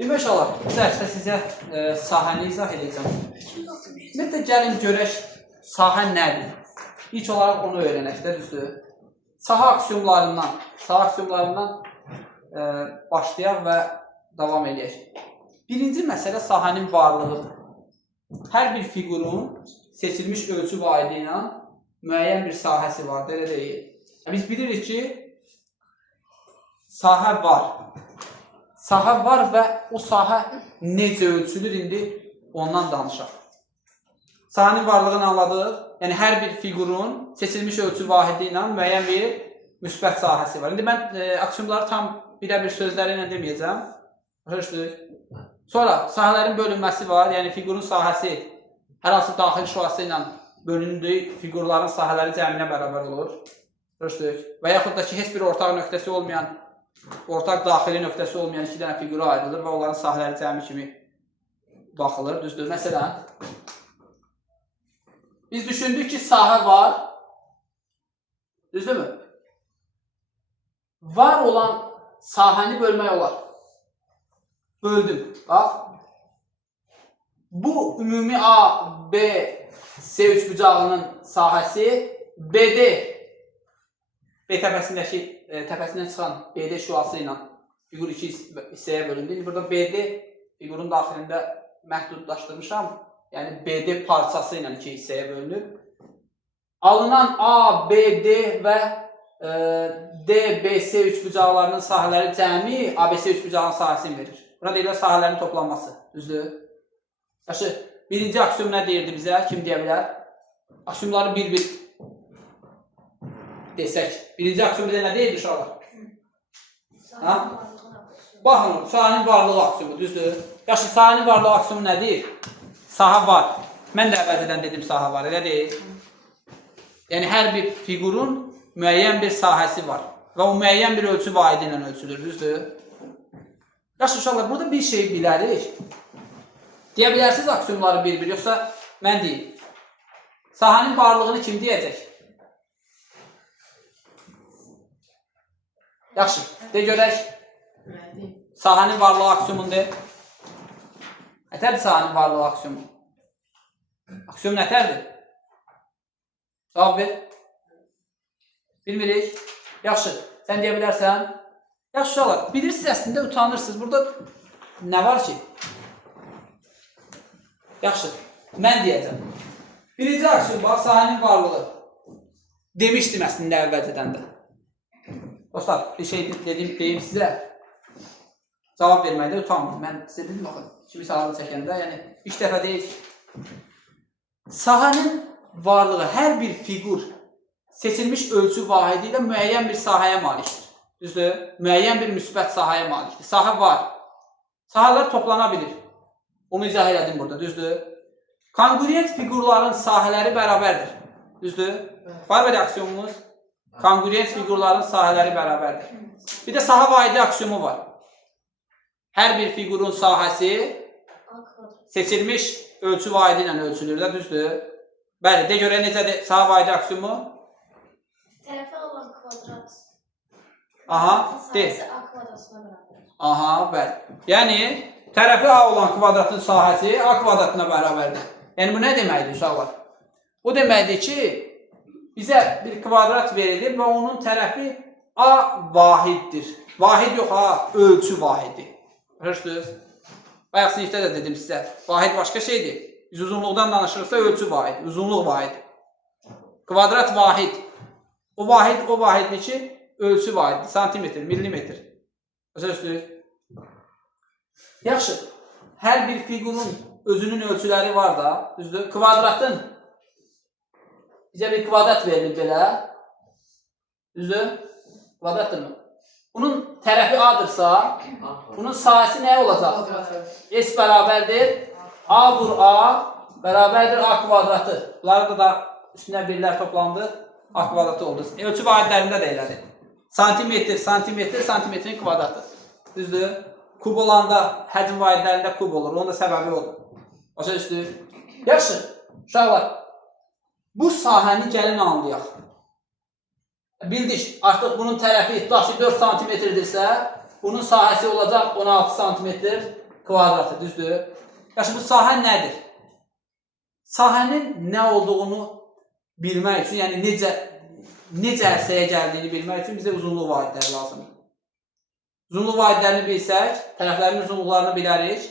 Demək olar, bu dərsdə sizə sahəni izah edəcəm. Ümumiyyətlə, gəlin görək, sahə nədir? İlk olaraq onu öyrənək də, düzdür? Sahə aksiyonlarından başlayaq və davam edək. Birinci məsələ sahənin varlığıdır. Hər bir fiqurun seçilmiş ölçü vahidi ilə müəyyən bir sahəsi vardır, elə deyil. Biz bilirik ki, sahə var. Sahə var və o sahə necə ölçülür, indi ondan danışaq. Sahənin varlığını anladıq. Yəni, hər bir fiqurun seçilmiş ölçü vahidi ilə müəyyən bir müsbət sahəsi var. İndi mən aksiyonları tam birə-bir sözləri ilə deməyəcəm. Sonra, sahələrin bölünməsi var. Yəni, fiqurun sahəsi hər hansı daxil şüası ilə bölündüyü fiqurların sahələri cəminə bərabər olur. Və yaxud da ki, heç bir ortaq nöqtəsi olmayan, ortaq daxili nöqtəsi olmayan iki dənə fiqura ayrılır və onların sahələri cəmi kimi baxılır. Düzdür? Məsələn, biz düşündük ki, sahə var. Düzdürmü? Var olan sahəni bölmək olar. Böldüm. Bax. Bu ümumi A, B, C üçbucağının sahəsi BD. B təpəsindən çıxan BD şüası ilə fiqur 2 hissəyə bölündü. Burada BD fiqurun daxilində məhdudlaşdırmışam. Yəni BD parçası ilə 2 hissəyə bölünür. Alınan A, B, D və D, B, C üçbucaqlarının sahələri cəmi ABC üçbucağının sahəsini verir. Buna deyirlər sahələrin toplanması. Düzdür? Yaxşı, birinci aksiyon nə deyirdi bizə? Kim deyə bilər? Aksiyonları bir-bir desək. Birinci aksiyon bizə nə deyirdi uşaqlar? Baxın, sahənin varlığı aksiyonu, düzdür? Yaxşı, sahənin varlığı aksiyonu nədir? Sahə var. Mən də əvvəlcədən dedim sahə var, elə deyil. Yəni, hər bir fiqurun müəyyən bir sahəsi var və o müəyyən bir ölçü vahidi ilə ölçülür, düzdür? Yaxşı, uşaqlar, burada bir şey bilərik. Deyə bilərsiniz aksiyonları bir-bir, yoxsa mən deyim. Sahənin varlığını kim deyəcək? Yaxşı, de görək. Sahənin varlığı aksiyonunu de. Nətərdir sahənin varlığı aksiyonu? Aksiyon nətərdir? Cavab ver. Bilmirik. Yaxşı, sən deyə bilərsən. Yaxşı, uşaqlar, bilirsiniz əslində utanırsınız. Burada nə var ki? Yaxşı, mən deyəcəm. Birinci aksiyon bax, sahənin varlığı. Demişdim əslində əvvəlcədən də. Dostlar, bir şey deyim sizə. Cavab verməkdə utanmayın. Mən sizə dedim, baxın, kimi sahəni çəkəndə, yəni, ilk dəfə deyil. Sahənin varlığı, hər bir fiqur seçilmiş ölçü vahidi ilə müəyyən bir sahəyə malikdir. Düzdür? Müəyyən bir müsbət sahəyə malikdir. Sahə var. Sahələr toplana bilir. Onu izah elədim burada, düzdür? Kongruent fiqurların sahələri bərabərdir. Düzdür? Var belə aksiyonumuz? Kongruent fiqurların sahələri bərabərdir. Bir də sahə vahidi aksiyomu var. Hər bir fiqurun sahəsi seçilmiş ölçü vahidi ilə ölçülür də, düzdür? Bəli, de görə necədir sahə vahidi aksiyomu? Tərəfə olan kvadrat. Aha, de. Sahəsi A kvadratına bərabər. Aha, bəli. Yəni, tərəfi A olan kvadratın sahəsi A kvadratına bərabərdir. Yəni, bu nə deməkdir uşaqlar? Bu deməkdir ki, bizə bir kvadrat verilir və onun tərəfi A vahiddir. Vahid yox, A ölçü vahidi. Görürsünüz? Bayaq sinifdə də dedim sizə. Vahid başqa şeydir. Biz uzunluqdan danışırsa ölçü vahid, uzunluq vahid. Kvadrat vahid. O vahiddir ki, ölçü vahiddir. Santimetr, millimetr. Görürsünüz? Yaxşı. Hər bir fiqurun özünün ölçüləri var da, düzdür? Kvadratın bizə bir kvadrat verilir belə. Düzdür? Kvadratdır mı? Bunun tərəfi A-dırsa, bunun sahəsi nə olacaq? S bərabərdir. A vur A bərabərdir A kvadratı. Bunları da üstünə birlər toplandı. A kvadratı oldu. Ölçü vahidlərində də elədir. Santimetr, santimetr, santimetrin kvadratı. Düzdür? Kub olanda həcm vahidlərində kub olur. Onun da səbəbi odur. Başa düşdür? Yaxşı, uşaqlar. Bu sahəni gəlin anlayaq. Bildik, artıq bunun tərəfi tutaq ki 4 santimetrdirsə, bunun sahəsi olacaq 16 santimetr kvadratı, düzdür? Yaxşı, bu sahə nədir? Sahənin nə olduğunu bilmək üçün, yəni necə ərsəyə gəldiyini bilmək üçün bizə uzunluq vahidləri lazımdır. Uzunluq vahidlərini bilsək, tərəflərin uzunluqlarını bilərik,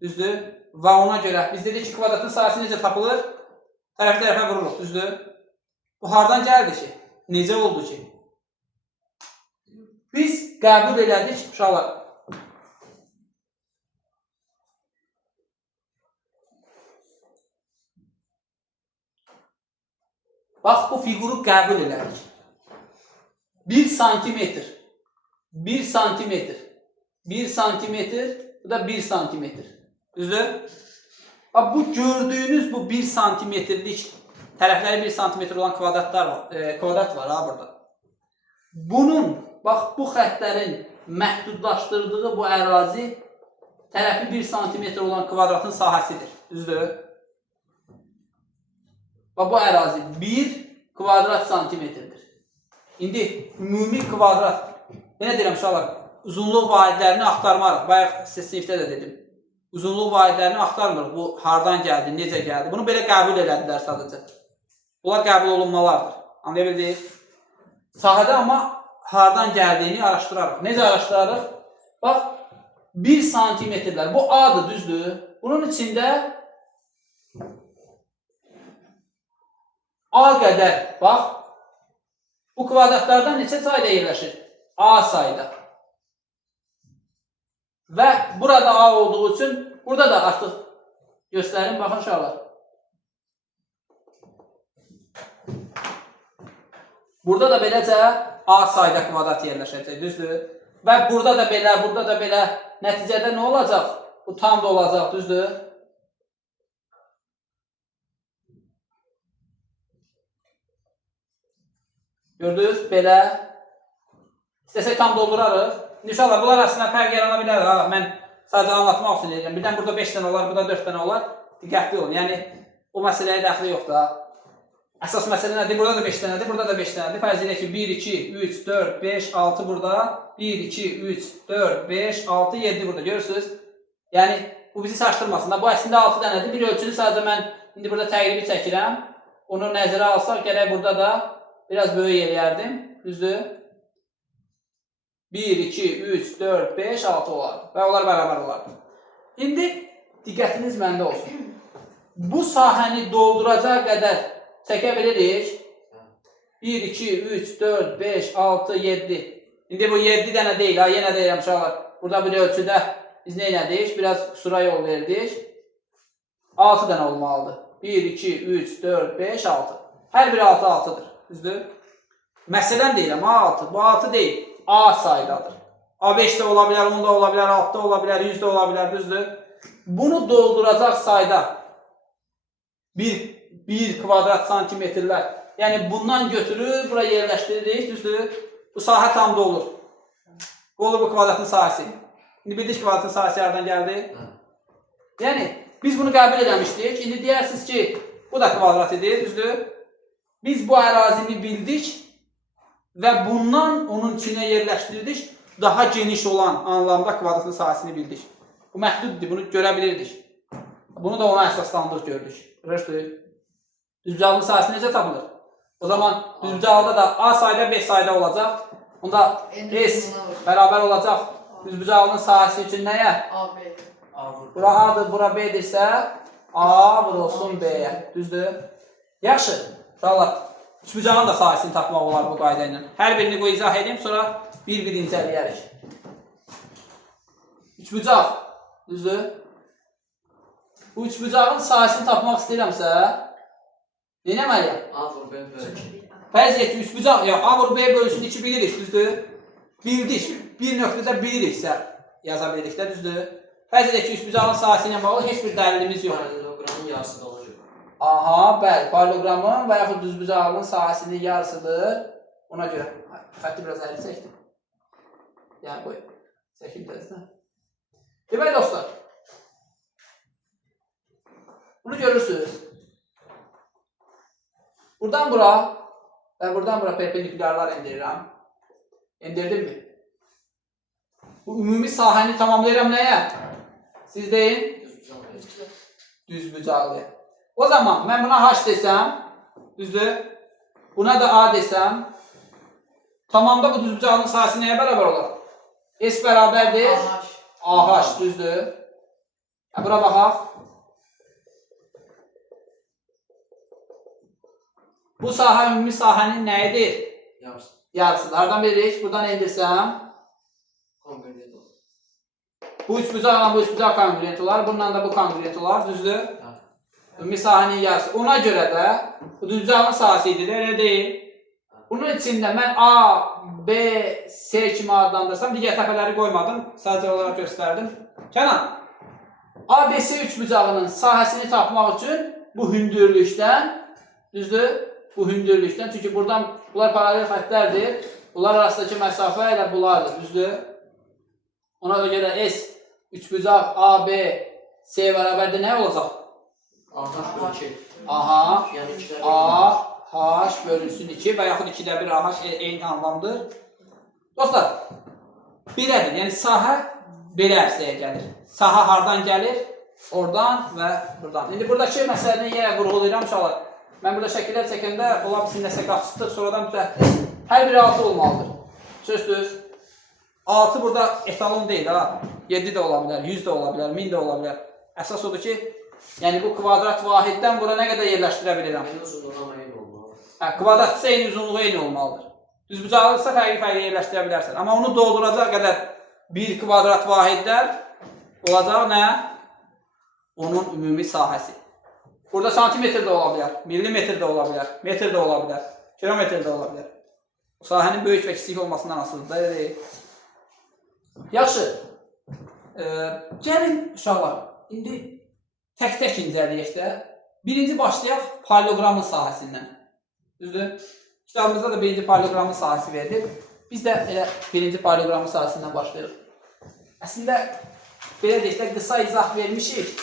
düzdür? Və ona görə biz dedik ki, kvadratın sahəsi necə tapılır? Tərəfə vururuq, düzdür? Bu hardan gəldi ki? Necə oldu ki? Biz qəbul elədik, uşaqlar. Bax, bu fiquru qəbul elədik. 1 santimetr, 1 santimetr, 1 santimetr, bu da 1 santimetr. Düzdür? Bax, bu gördüyünüz bu 1 santimetrlik, tərəfləri 1 santimetr olan kvadrat var ha burada. Bunun, bax, bu xəttlərin məhdudlaşdırdığı bu ərazi tərəfi 1 santimetr olan kvadratın sahəsidir. Düzdür? Bax, bu ərazi 1 kvadrat santimetrdir. İndi ümumi kvadrat, yenə deyirəm uşaqlar, uzunluq vahidlərini axtarmarıq. Bayaq sizə sinifdə də dedim. Uzunluq vahidlərini axtarmırıq. Bu hardan gəldi, necə gəldi. Bunu belə qəbul elədilər sadəcə. Bunlar qəbul olunmalardır. Anlaya bildik? Sahədə amma hardan gəldiyini araşdırarıq. Necə araşdırarıq? Bax, 1 santimetrlər. Bu A-dır, düzdür? Bunun içində A qədər, bax, bu kvadratlardan neçə sayda yerləşir? A sayda. Və burada A olduğu üçün, burada da artıq göstərin, baxın uşaqlar. Burada da beləcə A sayda kvadrat yerləşəcək, düzdür? Və burada da belə, nəticədə nə olacaq? Bu tam da olacaq, düzdür? Gördünüz, belə. İstəsək tam doldurarıq. İnşallah, bunlar arasında fərq yarana bilər. Mən sadəcə anlatmaq üçün deyəcəm. Birdən burada 5 dənə olar, burada 4 dənə olar. Diqqətli olun. Yəni, o məsələyə dəxli yoxdur. Əsas məsələ nədir? Burada da 5 dənədir, burada da 5 dənədir. Fərz edək ki, 1, 2, 3, 4, 5, 6 burada. 1, 2, 3, 4, 5, 6, 7 burada. Görürsünüz? Yəni, bu bizi çaşdırmasın. Bu əslində 6 dənədir. Bir ölçünü sadəcə mən indi burada təqribi çəkirəm. Onu nəzərə alsaq, gərək burada da biraz böyük eləyərdim. Düzdür? 1, 2, 3, 4, 5, 6 olardı. Və onlar bərabər olardı. İndi diqqətiniz məndə olsun. Bu sahəni dolduracaq qədər çəkə bilirik. 1, 2, 3, 4, 5, 6, 7. İndi bu 7 dənə deyil. Yenə deyirəm uşaqlar. Burada bir ölçüdə biz nə elədik? Biraz qüsura yol verdik. 6 dənə olmalıdır. 1, 2, 3, 4, 5, 6. Hər biri 6, 6'dır. Düzdür? Məsələn deyirəm, A6. Bu 6 deyil. A saydadır. A5 də ola bilər, 10 da ola bilər, 6 da ola bilər, 100 də ola bilər, düzdür? Bunu dolduracaq sayda 1 kvadrat santimetrlər. Yəni, bundan götürüb, buraya yerləşdiririk, düzdür? Bu sahə tam dolur. Bu olur bu kvadratın sahəsi. İndi bildik kvadratın sahəsi yerdən gəldi. Yəni, biz bunu qəbul eləmişdik. İndi deyirsiniz ki, bu da kvadrat idi, düzdür? Biz bu ərazini bildik və bundan onun içinə yerləşdirdik, daha geniş olan anlamda kvadratın sahəsini bildik. Bu məhduddur, bunu görə bilirdik. Bunu da ona əsaslandırıq gördük. Görürsünüz? Düzbucaqlının sahəsi necə tapılır? O zaman düzbucaqlıda da A sayda, B sayda olacaq. Onda S bərabər olacaq. Düzbucaqlının sahəsi üçün nəyə? Bura A-dır, bura B-dirsə A vurulsun B-yə. Düzdür? Yaxşı. Uşaqlar. Üçbucağın da sahəsini tapmaq olar bu qayda ilə. Hər birini qoy izah edeyim, sonra bir-bir incələyərik. Üçbucaq, düzdür? Bu üçbucağın sahəsini tapmaq istəyirəmsə, nə etməliyəm? A vur B bölünsün. Fərz et ki, üçbucaq, A vur B bölünsün 2 bilirik, düzdür? Bildik, bir nöqtədə biliriksə yaza bilirik də, düzdür? Fərz edək ki, üçbucağın sahəsi ilə bağlı heç bir dəlilimiz yox. Paralelogramın yarısı da olacaq. Aha, bəli, paralelogramın və yaxud düzbucağının sahəsinin yarısıdır. Ona görə xətti biraz əyri çəkdim. Yəni, qoy, çəkin dəzdən. Demək, dostlar, bunu görürsünüz. Buradan bura və buradan bura perpendikulyarlar endirirəm. Endirdim mi? Bu ümumi sahəni tamamlayıram nəyə? Siz deyin. Düzbucaqlı. Düzbucaqlı. O zaman mən buna H desəm, düzdür? Buna da A desəm, tamamda bu düzbucağının sahəsi nəyə bərabər olar? S bərabərdir. AH, düzdür? Bura baxaq. Bu sahə ümumi sahənin nəyidir? Yarısı. Yarısıdır. Hardan bilirik? Buradan endirsəm. Konvergent olur. Bu üçbucaqla bu üçbucaq kongruent olar. Bununla da bu kongruent olar. Düzdür? Ümumi sahənin yarısı. Ona görə də bu düzbucağın sahəsi idi. Elə deyil. Bunun içində mən A, B, C kimi adlandırsam, digər təpələri qoymadım. Sadəcə olaraq göstərdim. Kənan, A, B, C üçbucağının sahəsini tapmaq üçün bu hündürlükdən, düzdür? Bu hündürlükdən, çünki buradan bunlar paralel xəttlərdir. Bunlar arasındakı məsafə ilə bunlardır, düzdür? Ona görə S üçbucaq A, B, C bərabərdir nə olacaq? AH bölü 2. Aha, Yəni 2-də 1. A, H bölünsün 2 və yaxud 2-də 1 AH eyni anlamdır. Dostlar, belədir. Yəni sahə belə ərsəyə gəlir. Sahə hardan gəlir? Oradan və buradan. İndi buradakı məsələni yenə vurğulayıram uşaqlar. Mən burada şəkillər çəkəndə ola bilsin nəsə qaçışdıq, sonradan düzəltdik. Hər biri 6 olmalıdır. Sözdür. 6 burada etalon deyil ha. 7 də ola bilər, 100 də ola bilər, 1000 də ola bilər. Əsas odur ki, yəni bu kvadrat vahiddən bura nə qədər yerləşdirə bilirəm? Eyni uzunluğuna eyni olmalı. Kvadratsa eyni uzunluğu eyni olmalıdır. Düzbucaqlıdırsa fərqli yerləşdirə bilərsən. Amma onu dolduracaq qədər bir kvadrat vahidlər olacaq nə? Onun ümumi sahəsi. Burada santimetr də ola bilər, millimetr də ola bilər, metr də ola bilər, kilometr də ola bilər. Sahənin böyük və kiçik olmasından asılıdır, elə deyil. Yaxşı, gəlin uşaqlar, indi tək-tək incələyək də. Birinci başlayaq paralelogramın sahəsindən. Düzdür? Kitabımızda da birinci paralelogramın sahəsi verilib. Biz də elə birinci paralelogramın sahəsindən başlayırıq. Əslində, belə deyək də, qısa izah vermişik.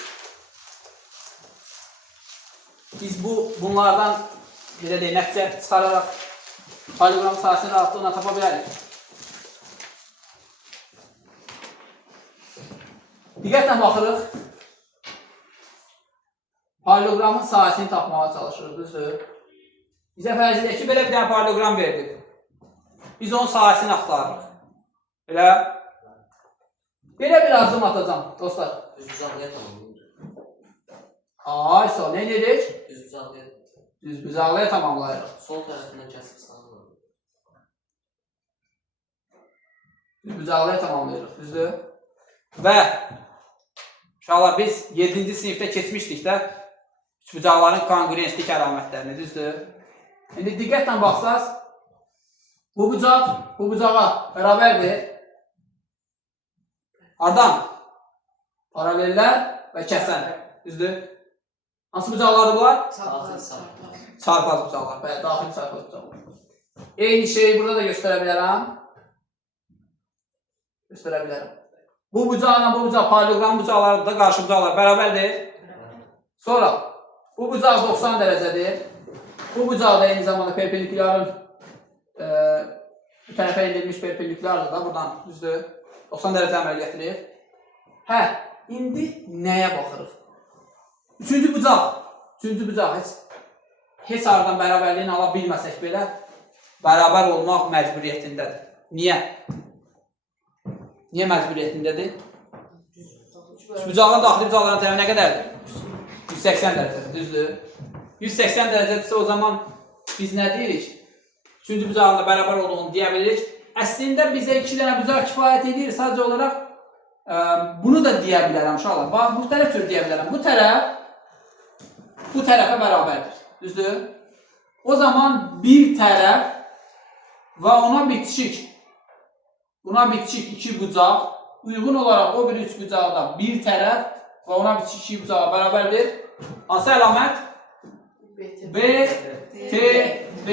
Biz bunlardan belə deyək, nəticə çıxararaq paralelogramın sahəsini rahatlıqla tapa bilərik. Diqqətlə baxırıq. Paralelogramın sahəsini tapmağa çalışırıq, düzdür? Bizə fərz edək ki, belə bir dənə paralelogram verilib. Biz onun sahəsini axtarırıq. Belə. Belə bir addım atacam, dostlar. Düzbucaqlıya tamamlayır. Ay, sağ, nə edirik? Düzbucaqlıya. Düzbucaqlıya tamamlayırıq. Sol tərəfindən kəsib sağlayırıq. Düzbucaqlıya tamamlayırıq, düzdür? Və uşaqlar, biz 7-ci sinifdə keçmişdik də üçbucaqların kongruentlik əlamətlərini, düzdür? İndi diqqətlə baxsaq, bu bucaq bu bucağa bərabərdir. Hardan? Paralellər və kəsən, düzdür? Hansı bucaqları bunlar? Çarpaz bucaqlar, bəli, daxili çarpaz bucaqlar. Eyni şeyi burada da göstərə bilərəm. Göstərə bilərəm. Bu bucaqla bu bucaq, paralelogram bucaqları da qarşı bucaqlar bərabərdir. Sonra, bu bucaq 90 dərəcədir. Bu bucaq da eyni zamanda perpendikuların bir tərəfə endirilmiş perpendikulardır da, buradan düzdür. 90 dərəcə əməl gətirir. Hə, indi nəyə baxırıq? Üçüncü bucaq heç aradan bərabərliyin ala bilməsək belə, bərabər olmaq məcburiyyətindədir. Niyə? Niyə məcburiyyətindədir? Bucaqların daxili bucaqların tərəfi nə qədərdir? 180 dərəcədir, düzdür? 180 dərəcədirsə o zaman biz nə deyirik? Üçüncü bucağın da bərabər olduğunu deyə bilirik. Əslində bizə 2 dənə bucaq kifayət edir. Sadəcə olaraq bunu da deyə bilərəm uşaqlar. Bax, müxtəlif cür deyə bilərəm. Bu tərəf bu tərəfə bərabərdir. Düzdür? O zaman bir tərəf və ona bitişik 2 bucaq uyğun olaraq o bir üç bucaqda bir tərəf və ona bitişik 2 bucağa bərabərdir. Hansı əlamət? B, T, B.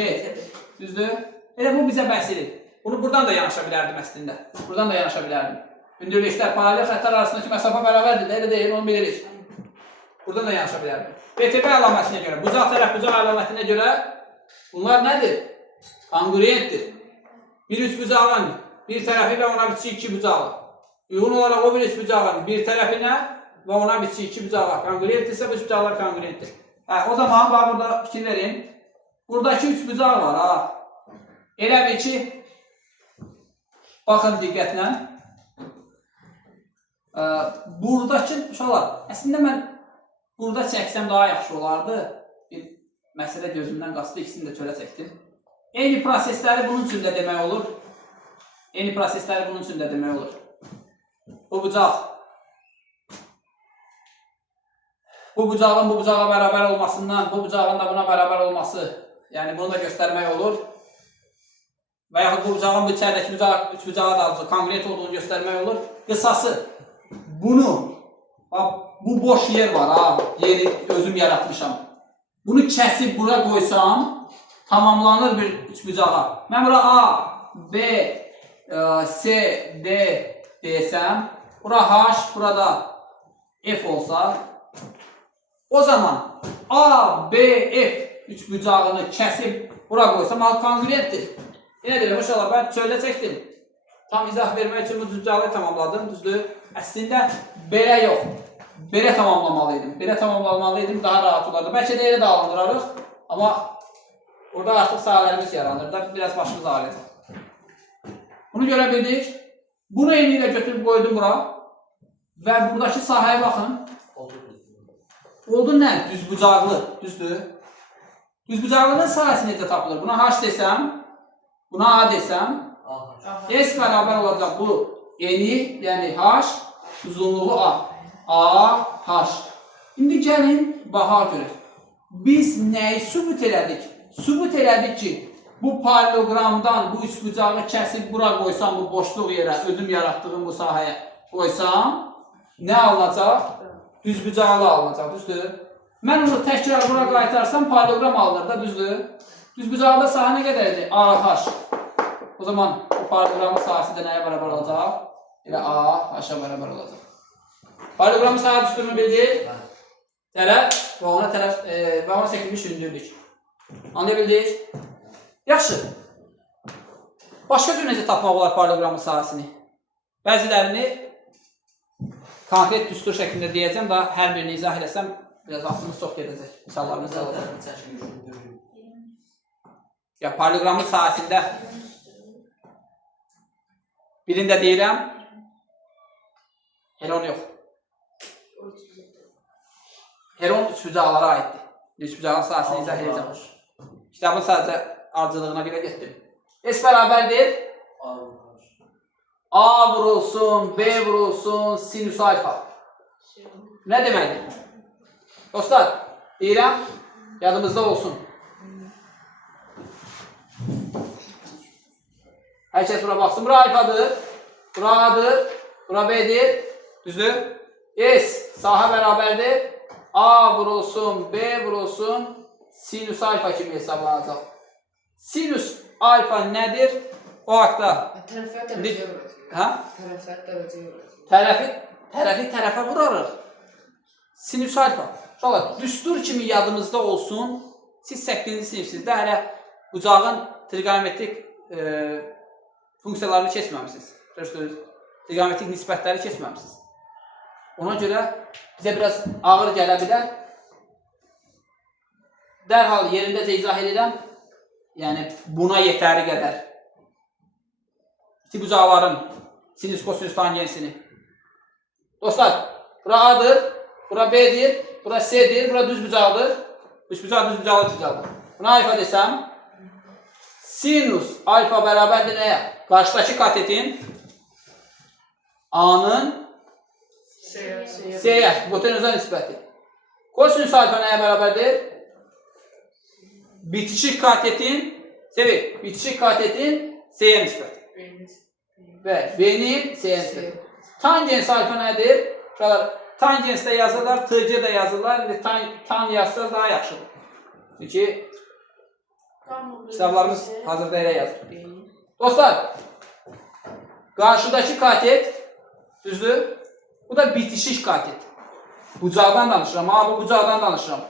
Düzdür? Elə bu bizə bəhs edir. Bunu buradan da yanaşa bilərdim əslində. Buradan da yanaşa bilərdim. Hündürlüklər, paralel xəttlər arasındakı məsafə bərabərdir də, elə deyil, onu bilirik. Buradan da yanaşa bilərdim. BTB əlamətinə görə, bucaq tərəf bucaq əlamətinə görə bunlar nədir? Kongruentdir. Bir üç bucağın bir tərəfi və ona bitişik 2 bucağı. Uyğun olaraq o bir üç bucağın bir tərəfinə və ona bitişik iki bucaqlar konqruentdirsə, bu üç bucaqlar konqruentdir. O zaman bax burada fikir verin. Buradakı üç bucaq var ha. Elə bil ki, baxın diqqətlə. Buradakı uşaqlar, əslində mən burada çəksəm daha yaxşı olardı. Bir məsələ gözümdən qaçdı, ikisini də çölə çəkdim. Eyni prosesləri bunun üçün də demək olur. Eyni prosesləri bunun üçün də demək olur. Bu bucaq, bu bucağın bu bucağa bərabər olmasından, bu bucağın da buna bərabər olması, yəni bunu da göstərmək olur. Və yaxud bu bucağın bu içəridəki üç bucağa da konqruent olduğunu göstərmək olur. Qısası, bunu, bu boş yer var ha, yeri özüm yaratmışam. Bunu kəsib bura qoysam, tamamlanır bir üç bucağa. Mən bura A, B, C, D desəm, bura H, burada F olsa, o zaman A, B, F üç bucağını kəsib bura qoysam, konqruentdir. Yenə deyirəm, uşaqlar, mən çöldə çəkdim. Tam izah vermək üçün bu bucağı tamamladım, düzdür. Əslində, belə yox, belə tamamlamalıydım. Belə tamamlamalıydım, daha rahat olardı. Bəlkə də elə də alındırarıq, amma orada artıq sahələrimiz yaranır da, biraz başımız ağrıyacaq. Bunu görə bildik. Bunu eyni ilə götürüb qoydum bura və buradakı sahəyə baxın. Oldu nə? Düzbucaqlı, düzdür. Düzbucaqlının sahəsi necə tapılır? Buna H desəm, buna A desəm, S bərabər olacaq bu eni, yəni H, uzunluğu A. A, H. İndi gəlin, baha görək. Biz nəyi sübut elədik? Sübut elədik ki, bu paralelogramdan bu üç bucağı kəsib bura qoysam, bu boşluq yerə, özüm yaratdığım bu sahəyə qoysam, nə alınacaq? Düzbucaqlı alınacaq, düzdür? Mən onu təkrar bura qaytarsam, paralelogram alınır da, düzdür? Düzbucaqlı sahə nə qədərdir? AH. O zaman bu paralelogramın sahəsi də nəyə bərabər olacaq? Elə AH-a bərabər olacaq. Paralelogramın sahə düsturunu bildik. Tərəf və ona çəkilmiş hündürlük. Anlaya bildik? Yaxşı. Başqa cür necə tapmaq olar paralelogramın sahəsini? Bəzilərini konkret düstur şəklində deyəcəm və hər birini izah eləsəm, biraz vaxtımız çox gedəcək. Misallarımız da olacaq. Ya, paralelogramın sahəsində birində deyirəm, Heron yox. Heron üçbucaqlara aiddir. Üçbucağın sahəsini izah edəcəm. Kitabın sadəcə arcılığına görə getdim. S bərabərdir. A vurulsun, B vurulsun, sinüs alfa. Nə deməkdir? Dostlar, deyirəm, yadımızda olsun. Hər kəs bura baxsın. Bura alfadır, bura A'dır, bura B'dir. Düzdür? S sahə bərabərdir. A vurulsun, B vurulsun, sinüs alfa kimi hesablanacaq. Sinüs alfa nədir? O haqda. Tərəfə dərəcəyə vuracaq. Hə? Tərəfə dərəcəyə vuracaq. Tərəfi tərəfə vurarıq. Sinüs alfa. Düstur kimi yadımızda olsun. Siz 8-ci sinifsizdə hələ bucağın trigonometrik funksiyalarını keçməmişsiniz. Trigonometrik nisbətləri keçməmişsiniz. Ona görə bizə biraz ağır gələ bilər. Dərhal yerindəcə izah edirəm. Yəni, buna yetəri qədər. İki bucaqların sinüs, kosinüs tangensini. Dostlar, bura A'dır, bura B'dir, bura C'dir, bura düz bucaqdır. Üç bucaq, düz bucaqdır. Buna alfa desəm, sinüs alfa bərabərdir nəyə? Qarşıdakı katetin A'nın C'yə, hipotenuza nisbəti. Kosinüs alfa nəyə bərabərdir? Bitişik katetin C'yə nisbəti. Və B'nin C'yə nisbəti. Tangens alfa nədir? Tangensdə yazırlar, TC də yazırlar. Tan yazsaz daha yaxşıdır. Çünki kitablarımız hazırda elə yazır. Dostlar, qarşıdakı katet, düzdür? Bu da bitişik katet. Bucaqdan danışıram, bu bucaqdan danışıram.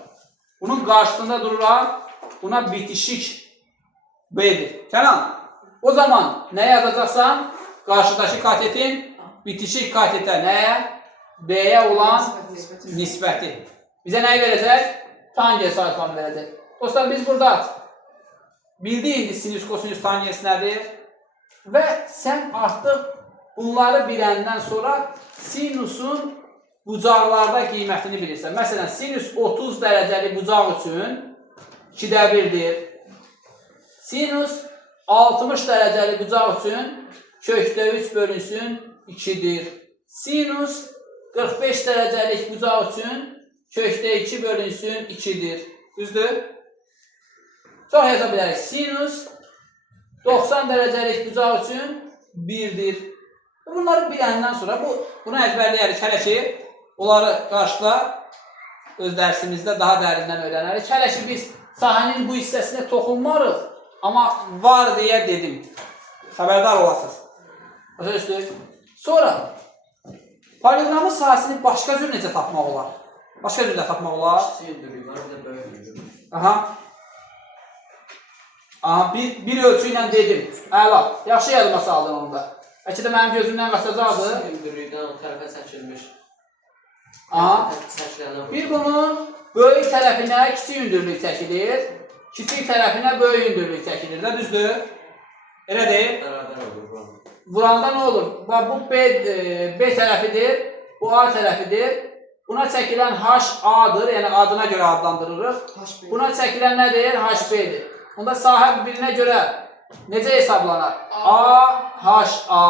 Bunun qarşısında dururam, buna bitişik B'dir. Kəlam, o zaman nə yazacaqsan? Qarşıdakı katetin bitişik katete nəyə? B-yə olan nisbəti. Bizə nəyi verəcək? Tangens alfanı verəcək. Dostlar, biz burada bildik indi sinüs, kosinüs, tangens nədir? Və sən artıq bunları biləndən sonra sinusun bucaqlarda qiymətini bilirsən. Məsələn, sinüs 30 dərəcəli bucaq üçün 2də 1-dir. Sinus 60 dərəcəli bucaq üçün kökdə 3 bölünsün 2-dir. Sinus 45 dərəcəlik bucaq üçün kökdə 2 bölünsün 2-dir. Düzdür? Çox yaza bilərik. Sinus 90 dərəcəlik bucaq üçün 1-dir. Bunları biləndən sonra bunu əzbərləyərik. Hələ ki, onları qarşıda öz dərsimizdə daha dərindən öyrənərik. Hələ ki, biz sahənin bu hissəsinə toxunmarıq. Amma var deyə dedim. Xəbərdar olasınız. Başa düşdük. Sonra poliqramın sahəsini başqa cür necə tapmaq olar? Başqa cür də tapmaq olar. Kiçik hündürlük var, bir də böyük hündürlük. Aha. Aha, bir ölçü ilə dedim. Əla. Yaxşı yadıma saldın onu da. Bəlkə də mənim gözümdən qaçacaqdı. Kiçik hündürlükdən o tərəfə çəkilmiş. Aha. Çəkilənə Bir bunun böyük tərəfinə kiçik hündürlük çəkilir. Kiçik tərəfinə böyük hündürlük çəkilir də, düzdür? Elə deyil. bərabər olur buranın. Vuranda nə olur? Bu B tərəfidir, bu A tərəfidir. Buna çəkilən HA-dır, yəni adına görə adlandırırıq. Buna çəkilən nədir? HB-dir. Onda sahə birinə görə necə hesablanar? AHA,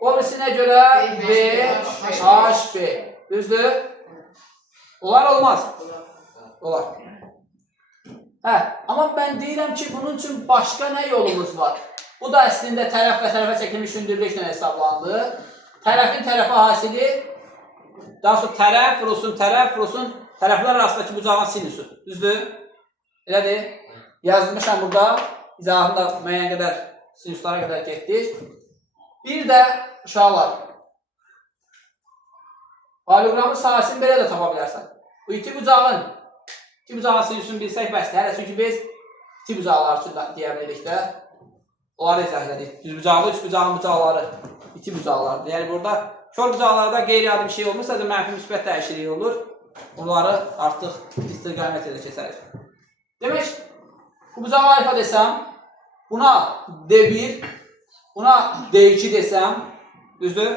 o birisinə görə BHB. Düzdür? Olar, olmaz? Olar. Hə, amma mən deyirəm ki, bunun üçün başqa nə yolumuz var? Bu da əslində tərəf və tərəfə çəkilmiş hündürlüklə hesablandı. Tərəfin tərəfə hasili, daha sonra tərəf vurulsun, tərəflər arasındakı bucağın sinusu. Düzdür? Elədir? Yazılmışam burada. İzahını da müəyyən qədər sinuslara qədər getdik. Bir də uşaqlar. Paralogramın sahəsini belə də tapa bilərsən. Bu iki bucağın sinusunu bilsək bəsdir. Hələ çünki biz iki bucaqlar üçün deyə bilirik də. Onları izah edik. Düz bucaqlı, üç bucağın bucaqları. İki bucaqlardır. Yəni burada kör bucaqlarda qeyri-adi bir şey olmursa da mənfi müsbət dəyişikliyi olur. Onları artıq istiqamətilə keçərik. Demək, bu bucağı alfa desəm, buna D1, buna D2 desəm, düzdür?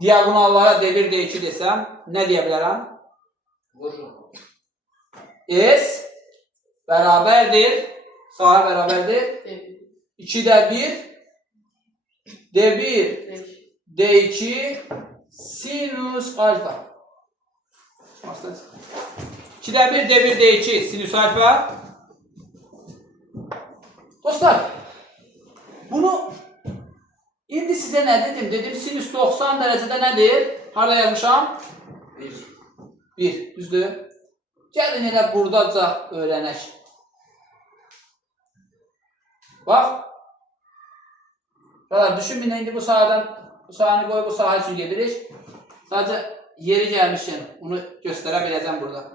Diagonallara D1, D2 desəm, nə deyə bilərəm? S bərabərdir, sahə bərabərdir. 2də 1, D1, D2, sinus alfa. 2də 1, D1, D2, sinus alfa. Dostlar, bunu indi sizə nə dedim? Dedim sinus 90 dərəcədə nədir? Harada yazmışam? 1, düzdür? Gəlin elə buradaca öyrənək. Bax. Düşünməyin, indi bu sahəni qoyub bu sahə üçün gedirik. Sadəcə yeri gəlmişkən onu göstərə biləcəm burada.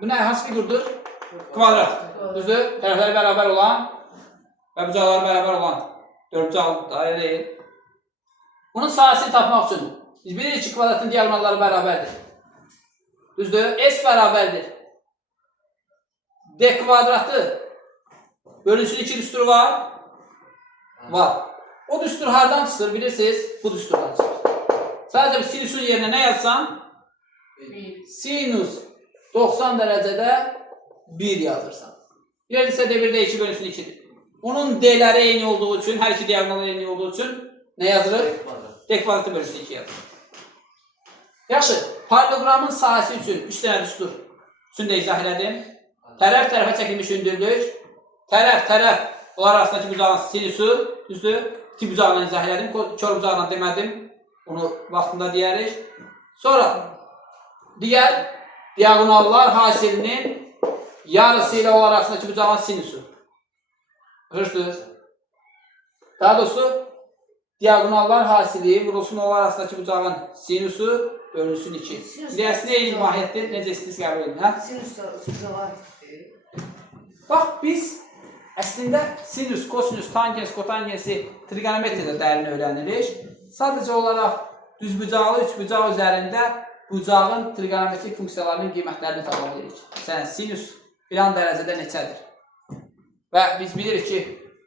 Bu nə? Hansı figurdur? Kvadrat. Düzdür? Tərəfləri bərabər olan və bucaqları bərabər olan dördbucaqlı dairə deyil. Bunun sahəsini tapmaq üçün biz bilirik ki, kvadratın diagonalları bərabərdir. Düzdür? S bərabərdir. D kvadratı bölünsün 2 düsturu var. Var. O düstur hardan çıxır bilirsiniz? Bu düsturdan çıxır. Sadəcə sinusun yerinə nə yazsan? Sinus 90 dərəcədə 1 yazırsan. Bir isə D1, D2 bölünsün 2'dir. Onun D'ləri eyni olduğu üçün, hər iki diagonal eyni olduğu üçün nə yazırıq? D kvadratı bölünsün 2 yazırıq. Yaxşı, paralogramın sahəsi üçün 3 dənə düstur üçün də izah elədim. Tərəf tərəfə çəkilmiş hündürlük, tərəf onlar arasındakı bucağın sinusu, düzdür? İki bucağla izah elədim, kör bucağla demədim. Onu vaxtında deyərik. Sonra digər diagonallar hasilinin yarısı ilə onlar arasındakı bucağın sinusu. Hırsız. Daha doğrusu diagonallar hasili vurulsun onlar arasındakı bucağın sinusu bölünsün 2. İliyəsində eyni mahiyyətdir, necə istəyirsiniz qəbul edin, hə? Sinus var. Bax, biz əslində sinus, kosinus, tangens, kotangensi trigonometriyada dərin öyrənirik. Sadəcə olaraq düzbucaqlı üçbucaq üzərində bucağın trigonometrik funksiyalarının qiymətlərini tapa bilirik. Məsələn, sinüs filan dərəcədə neçədir? Və biz bilirik ki,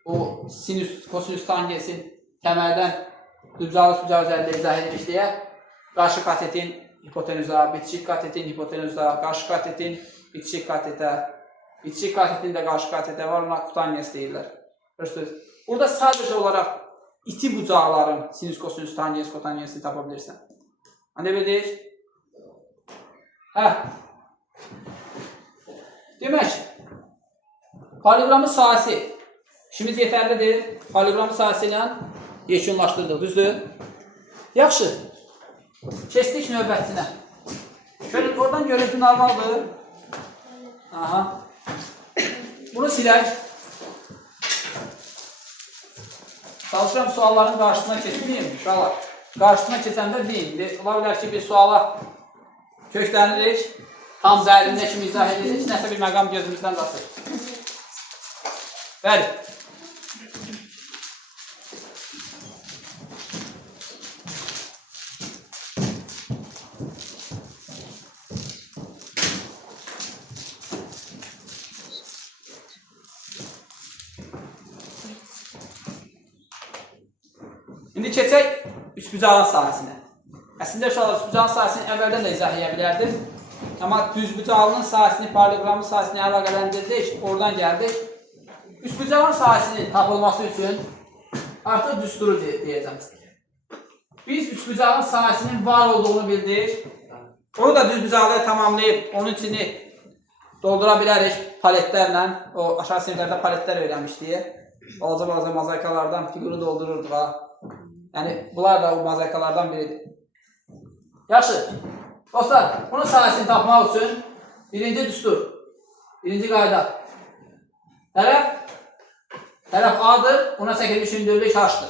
o sinüs, kosinüs tangensin təməldən düzbucaqlı üçbucaq üzərində izah edirik deyə qarşı katetin hipotenuza, bitişik katetin hipotenuza, qarşı katetin bitişik katetə, bitişik katetin də qarşı katetə var, ona kutanyes deyirlər. Burada sadəcə olaraq iti bucaqların sinüs, kosinüs, tangens, kotanyensini tapa bilirsən. Nə bilir? Hə. Demək, poliqramın sahəsi işimiz yetərlidir. Poliqramın sahəsi ilə yekunlaşdırdıq, düzdür? Yaxşı. Keçdik növbətinə. Oradan görüntü normaldır. Aha. Bunu silək. Çalışıram sualların qarşısına keçməyim. Uşaqlar, qarşısına keçəndə deyim. Ola bilər ki, bir suala köklənirik, tam zərində kimi izah edirik, nəsə bir məqam gözümüzdən qaçır. Bəli. İndi keçək üçbucağın sahəsinə. Əslində uşaqlar üçbucağın sahəsini əvvəldən də izah edə bilərdim. Amma düzbucağının sahəsini, paralleloqramın sahəsini əlaqələndirdik, oradan gəldik. Üçbucağın sahəsinin tapılması üçün artıq düsturu deyəcəm. Biz üçbucağın sahəsinin var olduğunu bildik. Onu da düzbucaqlığı tamamlayıb, onun içini doldura bilərik paletlərlə. O aşağı siniflərdə paletlər öyrənmişdik. Balaca mozaikalardan figuru doldururduq. Yəni, bunlar da o mozaikalardan biridir. Yaxşı, dostlar, bunun sahəsini tapmaq üçün birinci düstur, birinci qayda. Tərəf A-dır, buna çəkilmiş hündürlük H-dır.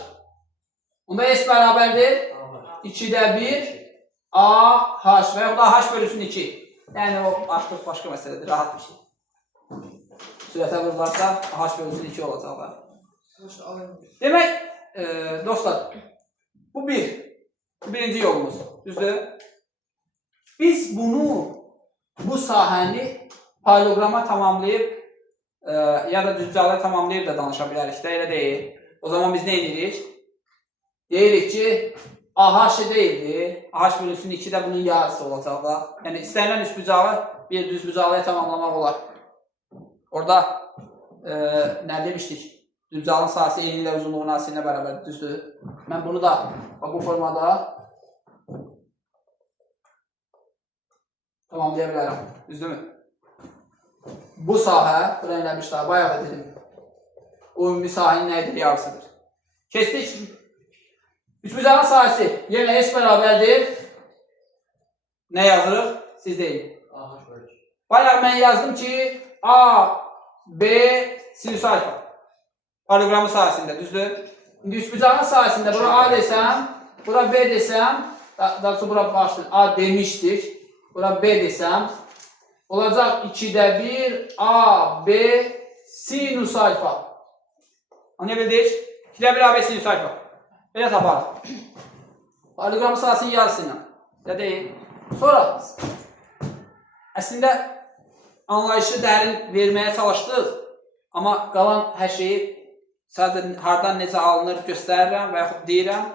Bunda S bərabərdir 2-də 1 A-H və ya da H bölüsün 2. Yəni, o artıq başqa məsələdir, rahat bir şey. Sürətə vurularsa H bölüsün 2 olacaqlar. Demək, dostlar, bu birinci yolumuz, düzdür? Biz bu sahəni paralleloqrama tamamlayıb, ya da düzbucaqlığı tamamlayıb da danışa bilərik də, elə deyil. O zaman biz nə edirik? Deyirik ki, AH deyildi, AH bölüsün 2 də bunun yarısı olacaq da. Yəni, istənilən üçbucağı bir düzbucaqlığı tamamlamaq olar. Orada nə demişdik? Düzbucağın sahəsi eyni ilə uzunluğun asilinə bərabər, düzdür? Mən bunu da bu formada tamamlaya bilərəm, düzdürmü? Bu sahə, bu rəngləmiş sahə, bayağı da dedim, o ümumi sahənin nəyidir, yarısıdır. Keçdik. Üçbucağın sahəsi yenə S bərabərdir. Nə yazırıq? Siz deyin. Bayağı mən yazdım ki, A, B, sinüs alfa. Paralleloqramın sahəsində, düzdür? İndi üçbucağın sahəsində bura A desəm, bura B desəm, daha doğrusu bura başlayır, A demişdik. Bura B desəm, olacaq 2-də 1 A, B, sinüs alfa. Anlaya bildik? 2-də 1 A, B, sinüs alfa. Belə taparıq. Paralleloqramın sahəsinin yarısı ilə. Belə deyil. Sonra, əslində, anlayışı dərin verməyə çalışdıq. Amma qalan hər şeyi sadəcə hardan necə alınır göstərirəm və yaxud deyirəm.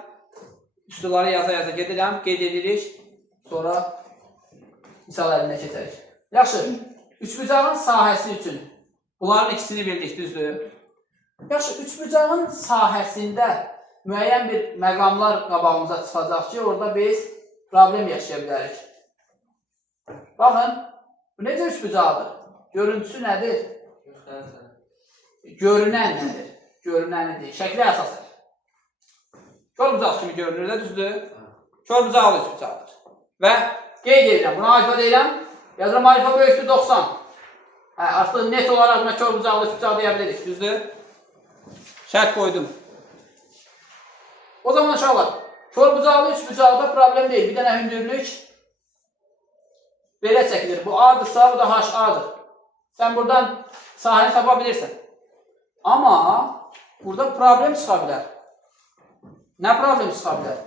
Üstüləri yaza-yaza gedirəm, qeyd edirik. Sonra misal əlinə keçərik. Yaxşı, üçbucağın sahəsi üçün bunların ikisini bildik, düzdür? Yaxşı, üçbucağın sahəsində müəyyən bir məqamlar qabağımıza çıxacaq ki, orada biz problem yaşaya bilərik. Baxın, bu necə üçbucaqdır? Görüntüsü nədir? Görünən nədir? Görünənidir. Şəkli əsasır. Körbucaq kimi görünür də, düzdür? Körbucaqlı üçbucaqdır. Və qeyd edirəm, buna alfa deyirəm. Yazıram alfa böyükdür 90. Artıq net olaraq buna körbucaqlı üçbucaq deyə bilirik, düzdür? Şərt qoydum. O zaman uşaqlar, körbucaqlı üçbucaqda problem deyil. Bir dənə hündürlük belə çəkilir. Bu A-dırsa, bu da H-A-dır. Sən buradan sahəni tapa bilirsən. Amma burada problem çıxa bilər. Nə problem çıxa bilər?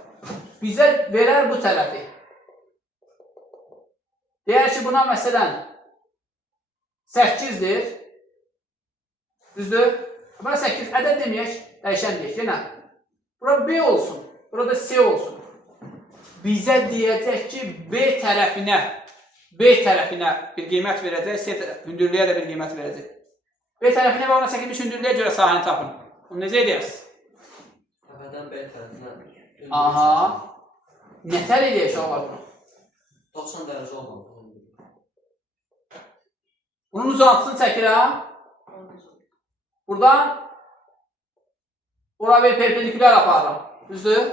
bizə verər bu tərəfi. Deyər ki, buna məsələn 8-dir. Düzdür? Buna 8 ədəd deməyək, dəyişən deyək. Yenə, bura B olsun, burada C olsun. Bizə deyəcək ki, B tərəfinə bir qiymət verəcək, C hündürlüyə də bir qiymət verəcək. B tərəfinə və ona çəkilmiş hündürlüyə görə sahəni tapın. Bunu necə edəyərsiniz? Təpədən B tərəfinə. Aha. Nətər eləyək uşaqlar bunu? 90 dərəcə olmalı. Bunun uzantısını çəkirəm. Buradan ora bir perpendikülər aparıram. Düzdür?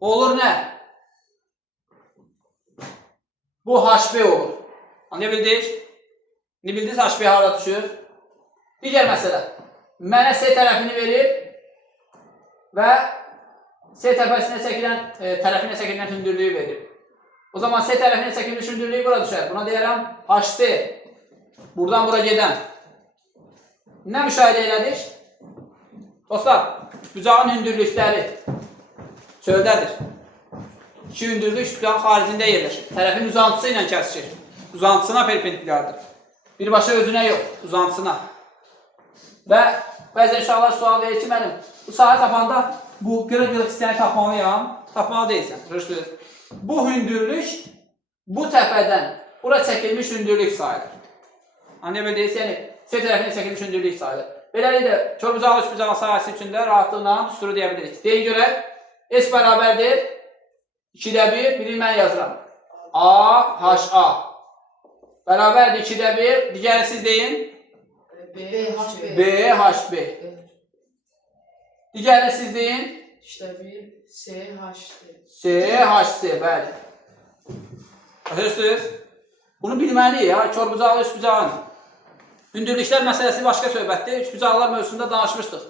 Olur nə? Bu HB olur. Anlaya bildik? Ne bildiniz HB hara düşür? Digər məsələ. Mənə C tərəfini verir və C tərəfinə çəkilən hündürlüyü verir. O zaman C tərəfinə çəkilmiş hündürlüyü bura düşər. Buna deyərəm HC. Buradan bura gedən. Nə müşahidə elədik? Dostlar, bucağın hündürlükləri çöldədir. İki hündürlük bucağın xaricində yerləşir. Tərəfin uzantısı ilə kəsişir. Uzantısına perpendikulardır. Birbaşa özünə yox, uzantısına. Və bəzən uşaqlar sual verir ki, mənim bu sahə tapanda bu qırıq-qırıq hissəni tapmalıyam. Tapmalı deyilsən. Bu hündürlük bu təpədən bura çəkilmiş hündürlük sayılır. Anlaya bildiniz, yəni C tərəfinə çəkilmiş hündürlük sayılır. Beləliklə, körbucaqlı üçbucaqlı sahəsi üçün də rahatlıqla düsturu deyə bilirik. Deyin görək, S bərabərdir 2-də 1, biri mən yazıram. AHA bərabərdir 2-də 1, digəri siz deyin. BHB. Digəri siz deyin. 2-də 1, CHC, bəli. Başlayırsınız? Bunu bilməliyik ya, körbucaqlı üçbucağın. Hündürlüklər məsələsi başqa söhbətdir. Üçbucaqlar mövzusunda danışmışdıq.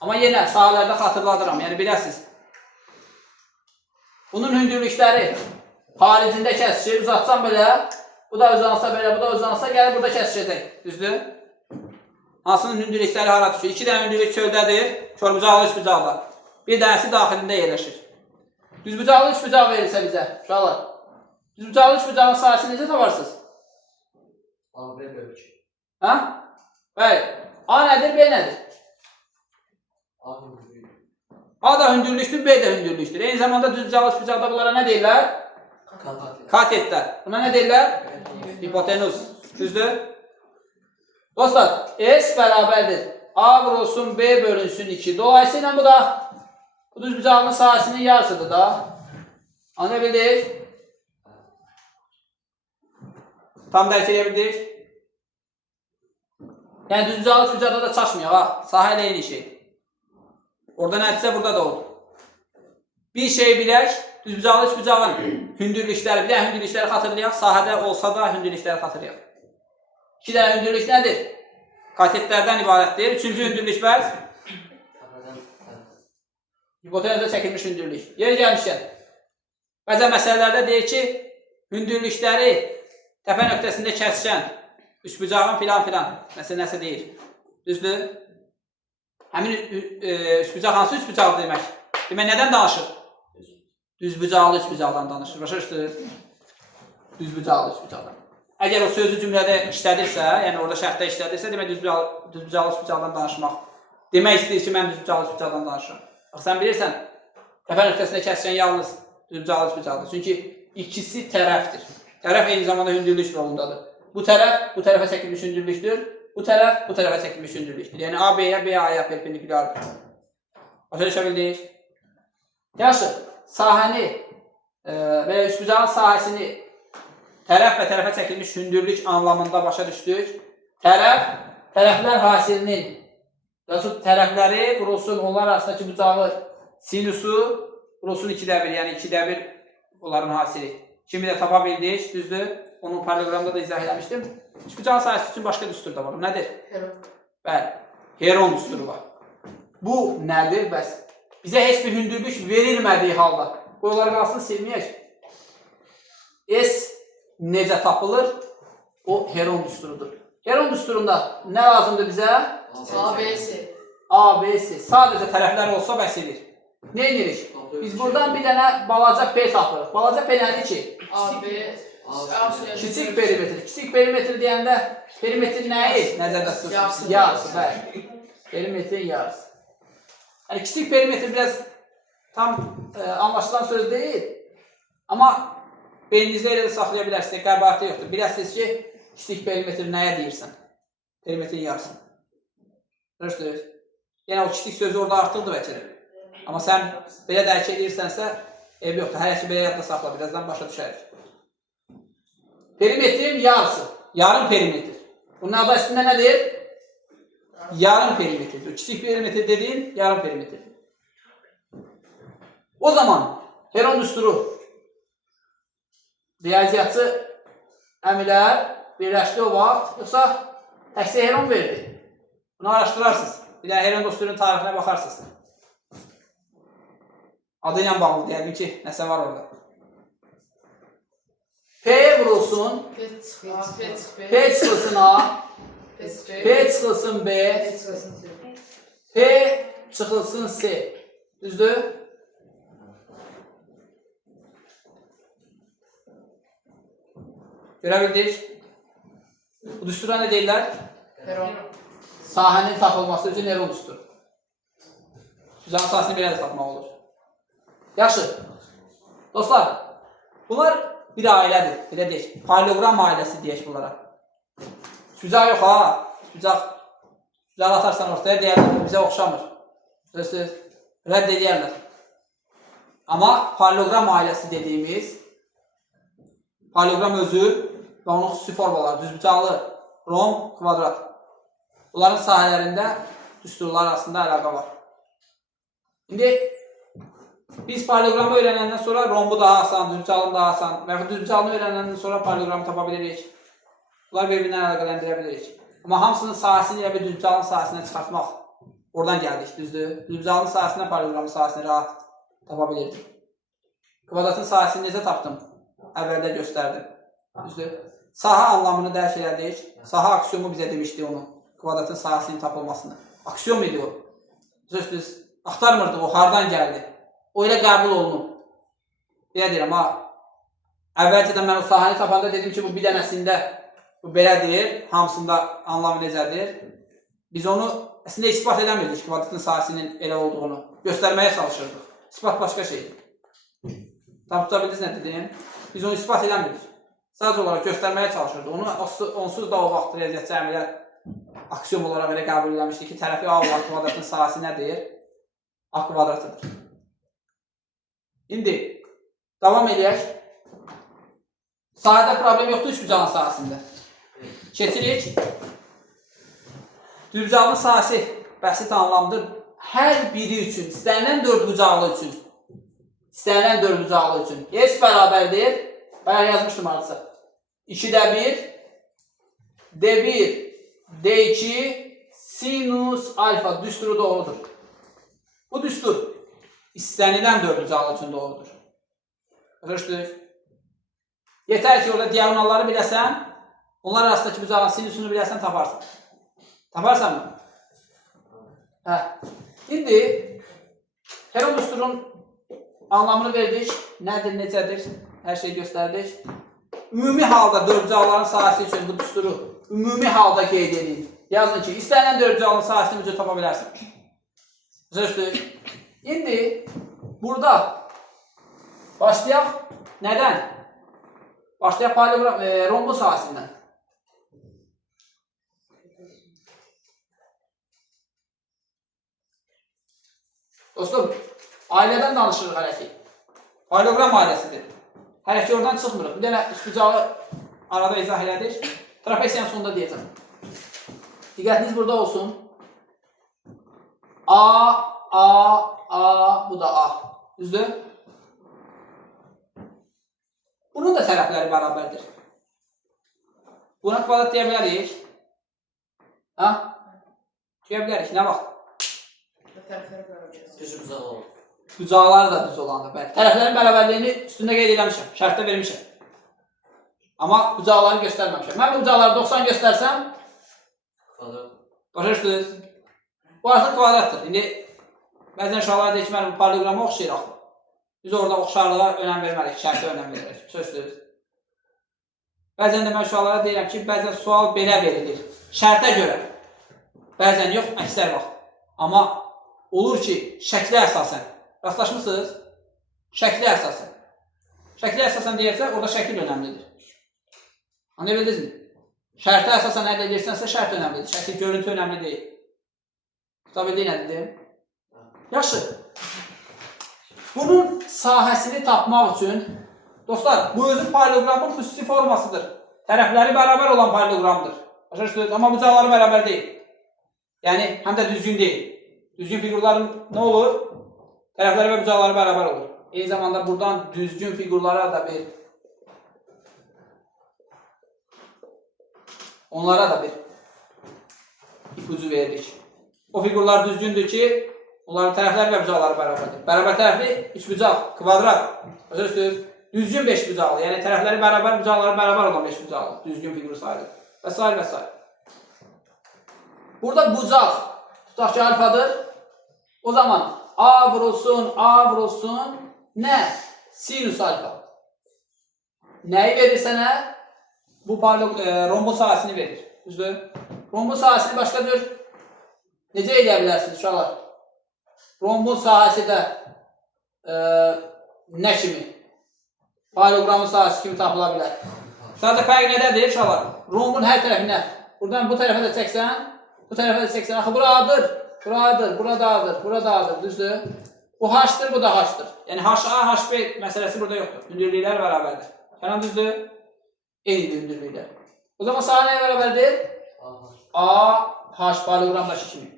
Amma yenə sahələrdə xatırladıram, yəni biləsiniz. Bunun hündürlükləri xaricində kəsişir, uzatsam belə, bu da uzansa belə, bu da uzansa, gəlib burada kəsişəcək. Düzdür? Hansının hündürlükləri hara düşür? 2 dənə hündürlük çöldədir, körbucaqlı üçbucaqlar. Bir dənəsi daxilində yerləşir. Düzbucaqlı üçbucaq verilsə bizə, uşaqlar. Düzbucaqlı üçbucağın sahəsini necə taparsınız? AB bölük. Hə? Bəli. A nədir, B nədir? A hündürlük. A da hündürlükdür, B də hündürlükdür. Eyni zamanda düzbucaqlı üçbucaqda bunlara nə deyirlər? Katetlər. Buna nə deyirlər? Hipotenuz. Düzdür? Dostlar, S bərabərdir. A vurulsun, B bölünsün 2. Dolayısıyla bu da bu düzbucağının sahəsinin yarısıdır da. Anlaya bildik? Tam dərk edə bildik? Yəni düzbucaqlı üçbucaqda da çaşmıyor ha. Sahə ilə eyni şey. Orada nədirsə burada da oldu. Bir şey bilək, düzbucaqlı üçbucağın hündürlükləri, bir də hündürlükləri xatırlayaq, sahədə olsa da hündürlükləri xatırlayaq. 2 dənə hündürlük nədir? Katetlərdən ibarətdir. 3-cü hündürlük bəs? Hipotenuzda çəkilmiş hündürlük. Yeri gəlmişkən, bəzən məsələlərdə deyir ki, hündürlükləri təpə nöqtəsində kəsişən üçbucağın filan, nəsə deyir. Düzdür? Həmin üçbucaq hansı üçbucaqdır demək? Demək, nədən danışır? Düzbucaqlı üçbucaqdan danışır. Başa düşdür? Düzbucaqlı üçbucaqdan. Əgər o sözü cümlədə işlədirsə, yəni orada şərtdə işlədirsə, demək düzbucaqlı üçbucaqdan danışmaq. Demək istəyir ki, mən düzbucaqlı üçbucaqdan danışıram. Bax, sən bilirsən, təpə nöqtəsində kəsişən yalnız düzbucaqlı üçbucaqdır. Çünki ikisi tərəfdir. Tərəf eyni zamanda hündürlük rolundadır. Bu tərəf bu tərəfə çəkilmiş hündürlükdür. Bu tərəf bu tərəfə çəkilmiş hündürlükdür. Yəni AB-yə, B-aya perpendikulardır. Başa düşə bildik? Yaxşı, sahəni və üçbucağın sahəsini tərəf və tərəfə çəkilmiş hündürlük anlamında başa düşdük. Tərəflər hasilinin tərəfləri vurulsun, onlar arasındakı bucağı sinusu vurulsun 2-də 1, yəni 2-də 1 onların hasili. Kimi də tapa bildik, düzdür? Onu paralelogramda da izah eləmişdim. Üçbucağın sahəsi üçün başqa düstur da var. Nədir? Heron. Bəli, Heron düsturu var. Bu nədir bəs? Bizə heç bir hündürlük verilmədiyi halda. Bu onları qalsın silməyək. S necə tapılır? O Heron düsturudur. Heron düsturunda nə lazımdır bizə? ABC. ABC. Sadəcə tərəflər olsa bəs edir. Nə edirik? Biz buradan bir dənə balaca P tapırıq. Balaca P nədir ki? AB. Kiçik perimetr. Kiçik perimetr deyəndə perimetrin nəyi nəzərdə tutursunuz? Yarısı. Yarısı, bəli. Perimetrin yarısı. Yəni kiçik perimetr biraz tam anlaşılan söz deyil. Amma beyninizdə elə də saxlaya bilərsiniz, qəbahəti yoxdur. Biləsiniz ki, kiçik perimetr nəyə deyirsən? Perimetrin yarısı. Görürsünüz? Yəni o kiçik sözü orada artıqdır bəlkə də. Amma sən belə dərk edirsənsə, ev yoxdur. Hələ ki belə yadda saxla, birazdan başa düşərik. Perimetrin yarısı. Yarım perimetr. Bunun adı əslində nədir? Yarım perimetrdir. Kiçik perimetr dediğin yarım perimetrdir. O zaman Heron düsturu riyaziyyatçı əmilər birləşdi o vaxt, yoxsa təkcə Heron verdi. Bunu araşdırarsınız. Bir də Heron düsturunun tarixinə baxarsınız. Adı ilə bağlı deyəlim ki, nəsə var orada. P vurulsun, P çıxılsın A, P çıxılsın B, P çıxılsın C. Düzdür? Görə bildik? Bu düstura nə deyirlər? Sahənin tapılması üçün Heron düsturu. Düzən sahəsini belə də tapmaq olur. Yaxşı. Dostlar, bunlar bir ailədir, belə deyək. Parallelogram ailəsi deyək bunlara. Sücaq yox ha. Sücaq atarsan ortaya deyərlər, bizə oxşamır. Söz, rədd edərlər. Amma parallelogram ailəsi dediyimiz, parallelogram özü və onun xüsusi formaları, düzbucaqlı, rom, kvadrat. Bunların sahələrində düsturlar arasında əlaqə var. İndi biz paralleogramı öyrənəndən sonra rombu daha asan, düzbucaqlını daha asan və yaxud düzbucaqlını öyrənəndən sonra paralleogramı tapa bilirik. Bunlar bir-birindən əlaqələndirə bilirik. Amma hamısının sahəsini elə bir düzbucaqlının sahəsindən çıxartmaq. Oradan gəldik, düzdür. Düzbucaqlının sahəsindən paralleogramın sahəsini rahat tapa bilirdik. Kvadratın sahəsini necə tapdım? Əvvəldə göstərdim. Düzdür. Sahə anlamını dərk elədik. Sahə aksiyomu bizə demişdi onu. Kvadratın sahəsinin tapılmasını. Aksiyom idi o. Düzdür. Axtarmırdı o, hardan gəldi. O ilə qəbul olunub. Belə deyirəm, əvvəlcədən mən o sahəni tapanda dedim ki, bu bir dənəsində bu belədir, hamısında anlamı necədir. Biz onu əslində ispat edəmirdik kvadratın sahəsinin elə olduğunu. Göstərməyə çalışırdıq. İspat başqa şeydir. Tam tutabildiniz nə dedim? Biz onu ispat edəmirdik. Sadəcə olaraq göstərməyə çalışırdıq. Onu onsuz da o vaxt riyaziyyatçı əməllər aksiyom olaraq elə qəbul edilmişdi ki, tərəfi A olan kvadratın sahəsi nədir? A kvadratıdır. İndi davam edək. Sahədə problem yoxdur üçbucağın sahəsində. Keçirik. Düzbucağın sahəsi bəsit anlamdır. Hər biri üçün, istənilən dördbucaqlı üçün, S bərabərdir. Bayaq yazmışdım artıq. 2-də 1, D1, D2, sinus alfa düsturu doğrudur. Bu düstur istənilən dördbucaqlı üçün doğrudur. Başa Yetər ki, orada diagonalları biləsən, onlar arasındakı bucağın sinusunu biləsən, taparsan. Taparsan mı? Hə. İndi Heron düsturun anlamını verdik. Nədir, necədir? Hər şeyi göstərdik. Ümumi halda dördbucaqların sahəsi üçün bu düsturu ümumi halda qeyd edin. Yazın ki, istənilən dördbucaqlının sahəsini mücə tapa bilərsən. Düzdür. İndi burada başlayaq nədən? Başlayaq parallelogram rombu sahəsindən. Dostum, ailədən danışırıq hələ ki. Parallelogram ailəsidir. Hələ ki oradan çıxmırıq. Bir dənə üçbucağı arada izah elədik. Trapesiyanın sonunda deyəcəm. Diqqətiniz burada olsun. A, bu da A. Düzdür? Bunun da tərəfləri bərabərdir. Buna kvadrat deyə bilərik. Ha? Deyə bilərik. Nə vaxt? Düz bucaq olur. Bucaqlar da düz olandır. Tərəflərin bərabərliyini üstündə qeyd eləmişəm. Şərtdə vermişəm. Amma bucaqları göstərməmişəm. Mən bu bucaqları 90 göstərsəm, Kvadrat. başa düşdünüz? Bu artıq kvadratdır. İndi bəzən uşaqlar deyir ki, mən bu paralleogramı oxşayır axı. Biz orada oxşarlığa önəm vermərik, şərtə önəm veririk. Sözdür. Bəzən də mən uşaqlara deyirəm ki, bəzən sual belə verilir. Şərtə görə. Bəzən yox, əksər vaxt. Amma olur ki, şəklə əsasən. Rastlaşmısınız? Şəklə əsasən. Şəklə əsasən deyirsə, orada şəkil önəmlidir. Anlaya bildinizmi? Şərtə əsasən əldə edirsənsə, şərt önəmlidir. Şəkil, görüntü önəmli deyil. Tuta bildiyi nə dedim? Yaxşı. Bunun sahəsini tapmaq üçün, dostlar, bu özü paralelogramın xüsusi formasıdır. Tərəfləri bərabər olan paralelogramdır. Başa düşdünüz? Amma bucaqları bərabər deyil. Yəni, həm də düzgün deyil. Düzgün figurların nə olur? Tərəfləri və bucaqları bərabər olur. Eyni zamanda buradan düzgün figurlara da bir onlara da bir ipucu verdik. O figurlar düzgündür ki, onların tərəfləri və bucaqları bərabərdir. Bərabər tərəfli 3 bucaq, kvadrat. Başa düşdünüz? Düzgün 5 bucaqlı. Yəni tərəfləri bərabər, bucaqları bərabər olan 5 bucaqlı. Düzgün figur sayılır. Və s. və s. Burada bucaq tutaq ki, alfadır. O zaman A vurulsun, nə? Sinus alfa. Nəyi verir sənə? Bu rombun sahəsini verir. Düzdür? Rombun sahəsini başqa cür necə edə bilərsiniz uşaqlar? Rombun sahəsi də nə kimi? Paralelogramın sahəsi kimi tapıla bilər. Sadəcə fərq nədədir uşaqlar? Rombun hər tərəfinə, buradan bu tərəfə də çəksən, bu tərəfə də çəksən, axı buradır, buradadır, düzdür? Bu H-dır, bu da H-dır. Yəni H-A, H-B məsələsi burada yoxdur. Hündürlüklər bərabərdir. Gələn düzdür? Eynidir hündürlüklər. O zaman sahə nəyə bərabərdir? A, H paralelogramdakı kimi.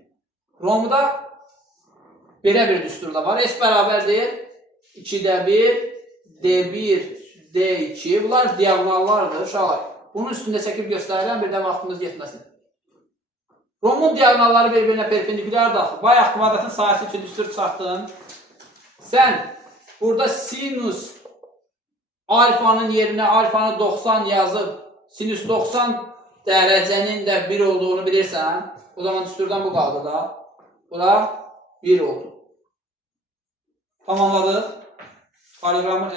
Romda belə bir düsturda var. S bərabərdir. 2-də 1, D1, D2. Bunlar diagonallardır uşaqlar. Bunun üstündə çəkib göstərirəm, bir də vaxtımız yetməsin. Romun diagonalları bir-birinə perpendikulyardır. Bayaq kvadratın sahəsi üçün düstur çıxartdın. Sən burada sinus alfanın yerinə alfanı 90 yazıb, sinüs 90 dərəcənin də 1 olduğunu bilirsən, o zaman düsturdan bu qaldı da. Bura 1 oldu. Tamamladıq. Paralelogramın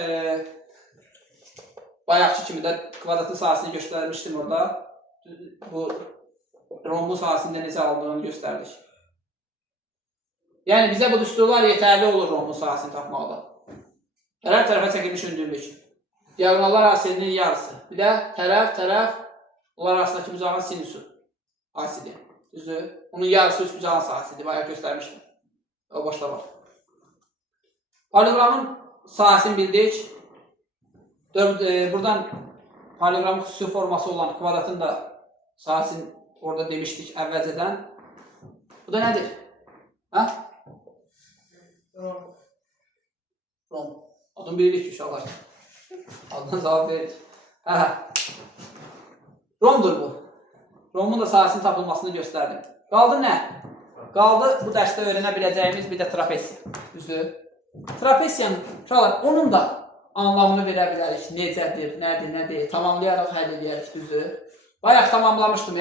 bayaqçı kimi də kvadratın sahəsini göstərmişdim orada. Bu rombun sahəsində necə aldığını göstərdik. Yəni bizə bu düsturlar yetərli olur rombun sahəsini tapmaqda. Hər tərəfə çəkilmiş hündürlük. Diagonallar asidinin yarısı. Bir də tərəf, onlar arasındakı bucağın sinusu. Asidi. Düzdür? Onun yarısı 3 bucağın sahəsidir. Bayaq göstərmişdim. O başda var. Paralelogramın sahəsini bildik. Buradan paralelogramın xüsusi forması olan kvadratın da sahəsini orada demişdik əvvəlcədən. Bu da nədir? Hə? Rom. Adını bilirik ki, uşaqlar. Adına cavab verir. Romdur bu. Romun da sahəsinin tapılmasını göstərdim. Qaldı nə? Qaldı bu dərsdə öyrənə biləcəyimiz bir də trapesiya. Düzdür? Trapesiyanın, uşaqlar, onun da anlamını verə bilərik. Necədir, nədir, nədir? Tamamlayaraq həll edərik, düzdür? Bayaq tamamlamışdım,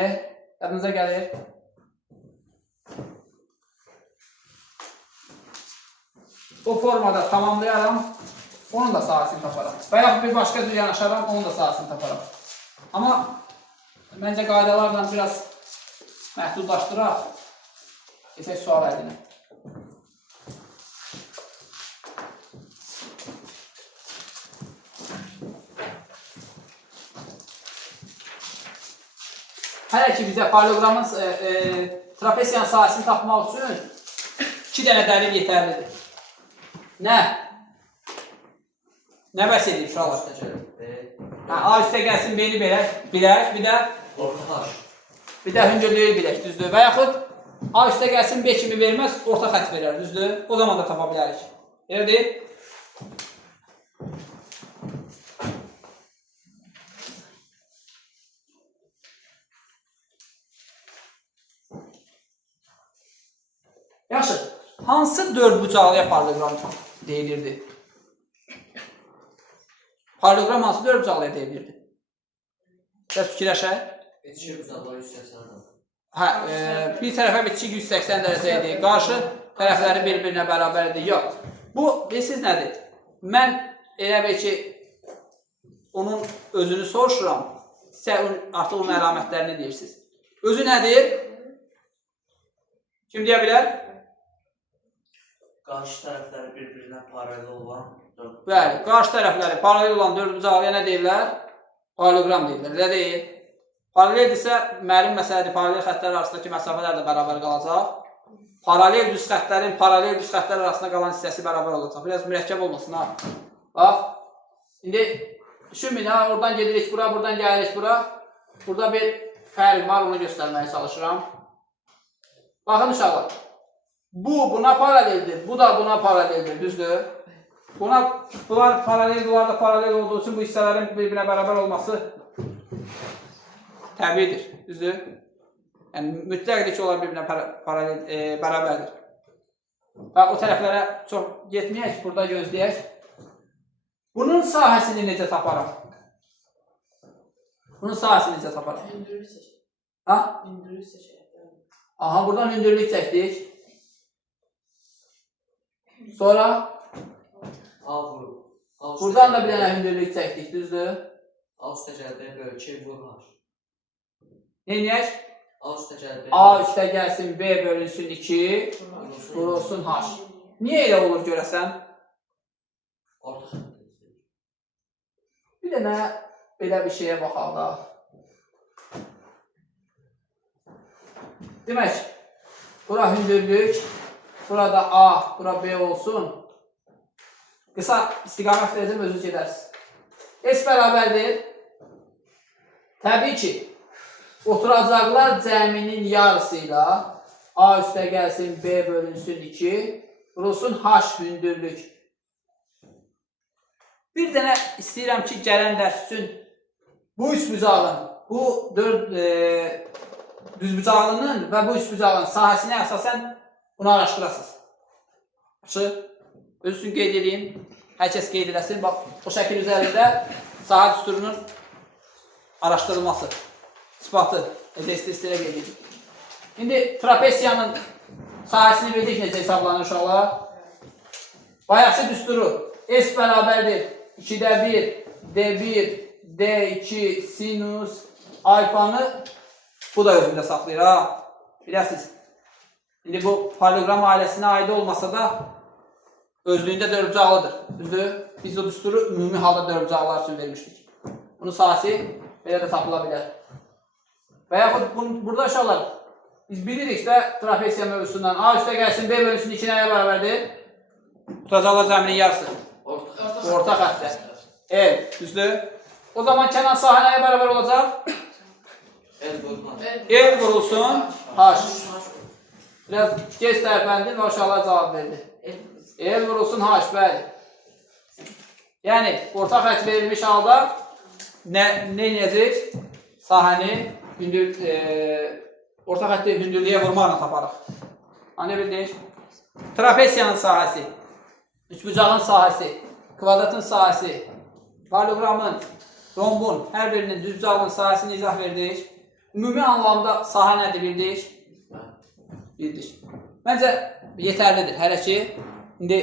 yadınıza gəlir. Bu formada tamamlayaram. Onun da sahəsini taparam. Bayaq bir başqa cür yanaşaram, onun da sahəsini taparam. Amma məncə qaydalarla biraz məhdudlaşdıraq. Keçək sual ədinə. Hələ ki bizə paralelogramın trapesiyanın sahəsini tapmaq üçün 2 dənə dəlil yetərlidir. Nə? Nə bəs edib uşaqlar? A üstə gəlsin, B-ni bilək, bir də bir də hündürlüyü bilək, düzdür? Və yaxud A üstə gəlsin, B kimi verməz, orta xətt verər, düzdür? O zaman da tapa bilərik. Elə deyil? Yaxşı, hansı 4 bucaqlıya paralelogram deyilirdi? Paralelogram hansı 4 bucaqlıya deyilirdi? Biraz fikirləşək. Bitişik bucaqlar 180 dərəcə. Hə, bir tərəfə bitişik 180 dərəcə idi. Qarşı tərəfləri bir-birinə bərabərdir. Yox. Bu, bilirsiniz nədir? mən elə bil ki, onun özünü soruşuram. Siz artıq onun əlamətlərini deyirsiniz. Özü nədir? Kim deyə bilər? Qarşı tərəfləri bir-birinə paralel olan dörd. Bəli, qarşı tərəfləri paralel olan dördüncü alıya nə deyirlər? Paraleloqram deyirlər, elə deyil. Paraleldirsə, məlum məsələdir, paralel xəttlər arasındakı məsafələr də bərabər qalacaq. Paralel düz xəttlərin paralel düz xəttlər arasında qalan hissəsi bərabər olacaq. Biraz mürəkkəb olmasın ha. Bax, indi düşünməyin ha, oradan gedirik bura, buradan gəlirik bura. Burada bir fərq var, onu göstərməyə çalışıram. Baxın uşaqlar, bu buna paraleldir, bu da buna paraleldir, düzdür? Bunlar paralel, bunlar da paralel olduğu üçün bu hissələrin bir-birinə bərabər olması təbiidir, düzdür? Yəni, mütləqdir ki, onlar bir-birinə bərabərdir. Və o tərəflərə çox getməyək, burada gözləyək. Bunun sahəsini necə taparaq? Bunun sahəsini necə taparaq? Hündürlük seçək. Ha? Hündürlük seçək. Aha, buradan hündürlük çəkdik. Sonra A vurur. buradan da bir dənə hündürlük çəkdik, düzdür? A üstə gəldi, böyle 2 vurur. Neynəyək? A üstə gəldi. A üstə gəlsin, B bölünsün 2, vurulsun H. Niyə elə olur görəsən? Orta xətt. Bir dənə belə bir şeyə baxaq da. Demək, bura hündürlük, burada A, bura B olsun. Qısa istiqamət verəcəm, özünüz gedərsiniz. S bərabərdir. Təbii ki, oturacaqlar cəminin yarısıyla A üstə gəlsin, B bölünsün 2, vurulsun H hündürlük. Bir dənə istəyirəm ki, gələn dərs üçün bu üçbucağın, bu düzbucağının və bu üçbucağın sahəsinə əsasən bunu araşdırasınız. Yaxşı, öz üçün qeyd edeyim, hər kəs qeyd edəsin. Bax, o şəkil üzərində sahə düsturunun araşdırılması, ispatı, testlə qeyd edin. İndi trapesiyanın sahəsini bildik necə hesablanır uşaqlar. Bayaqçı düsturu S bərabərdir 2-də 1, D1, D2, sinus, alfanı bu da özündə saxlayır ha. Bilirsiniz. İndi bu paraleloqram ailəsinə aid olmasa da özlüyündə dördbucaqlıdır. Düzdür? Biz o düsturu ümumi halda dördbucaqlar üçün vermişdik. Bunun sahəsi belə də tapıla bilər. Və yaxud burada uşaqlar biz bilirik də trapesiya mövzusundan A üstə gəlsin, B bölünsün 2 nəyə bərabərdir? Tutacaqlar zəminin yarısı. Orta xəttə. El, düzdür? O zaman kənar sahə nəyə bərabər olacaq? El vurulsun H. Biraz geç tərəfləndin və uşaqlar cavab verdi. El vurulsun H, bəli. Yəni, orta xətt verilmiş halda nə edəcək? Sahəni orta xətti hündürlüyə vurmaqla taparıq. Anlaya bildik? Trapesiyanın sahəsi, üçbucağın sahəsi, kvadratın sahəsi, paraleloqramın, rombun, hər birinin düzbucağın sahəsini izah verdik. Ümumi anlamda sahə nədir bildik? Bildik. Məncə yetərlidir hələ ki. İndi